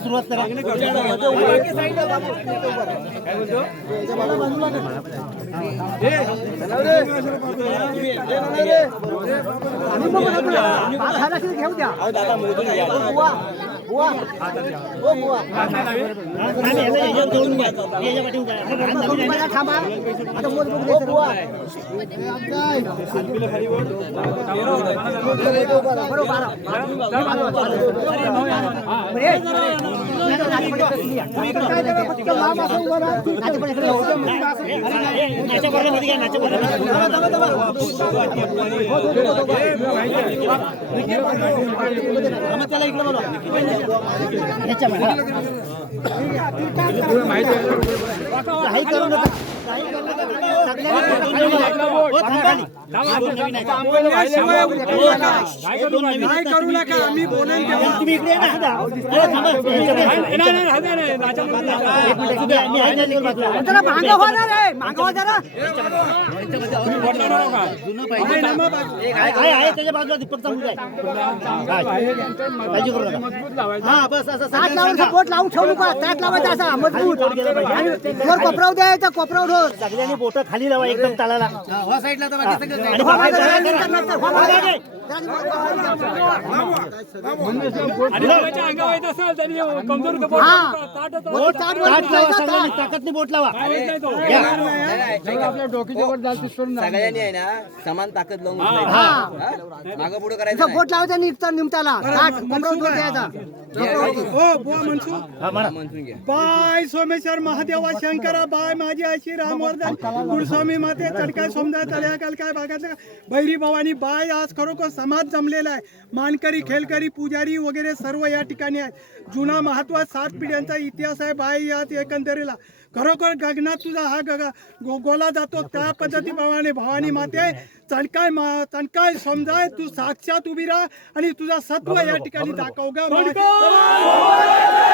सुरुवात करा घेऊ द्या बरोबर त्याला इकडे बोला काही करू करू नका. काय करू नका आम्ही बोलेन तेव्हा तुम्ही इकडे ना. आहे. जरा मागं हो मागं हो जरा आहे, त्याच्या बाजूला दीपक चांगलं आहे काळजी करू नका हा बस असं लावून लावून ठेवू नका लावायचा असा मजबूत कोपराव द्यायचा कोपराव हो सगळ्यांनी बोट खाली लावा एकदम तळाला. बोट लावा ठेवायचा, सगळ्यांनी ताट. ताकदनी बोट लावा. सगळ्यांनी आहे ना समान ताकद लावून हा. मागं पुढे करायचं बोट लावायचा निघता निमताला हो बुवा बाय सोमेश्वर महादेवा शंकरा बाय माझी आशी रामवर्धन. गुरुस्वामी माते तडकाय समजा तळ्या काय भैरी भवानी बाय आज खरोखर समाज जमलेला आहे. मानकरी खेलकरी पुजारी वगैरे सर्व या ठिकाणी आहेत. जुना महत्त्व सात पिढ्यांचा इतिहास आहे बाय यात एकंदरीला. खरोखर गगनात तुझा हा गगा गो गोला जातो त्या पद्धतीप्रमाणे भवानी माते. चणकाय मा चणकाय समजाय तू साक्षात उभी राहा आणि तुझा सत्व या ठिकाणी दाखव ग সবাই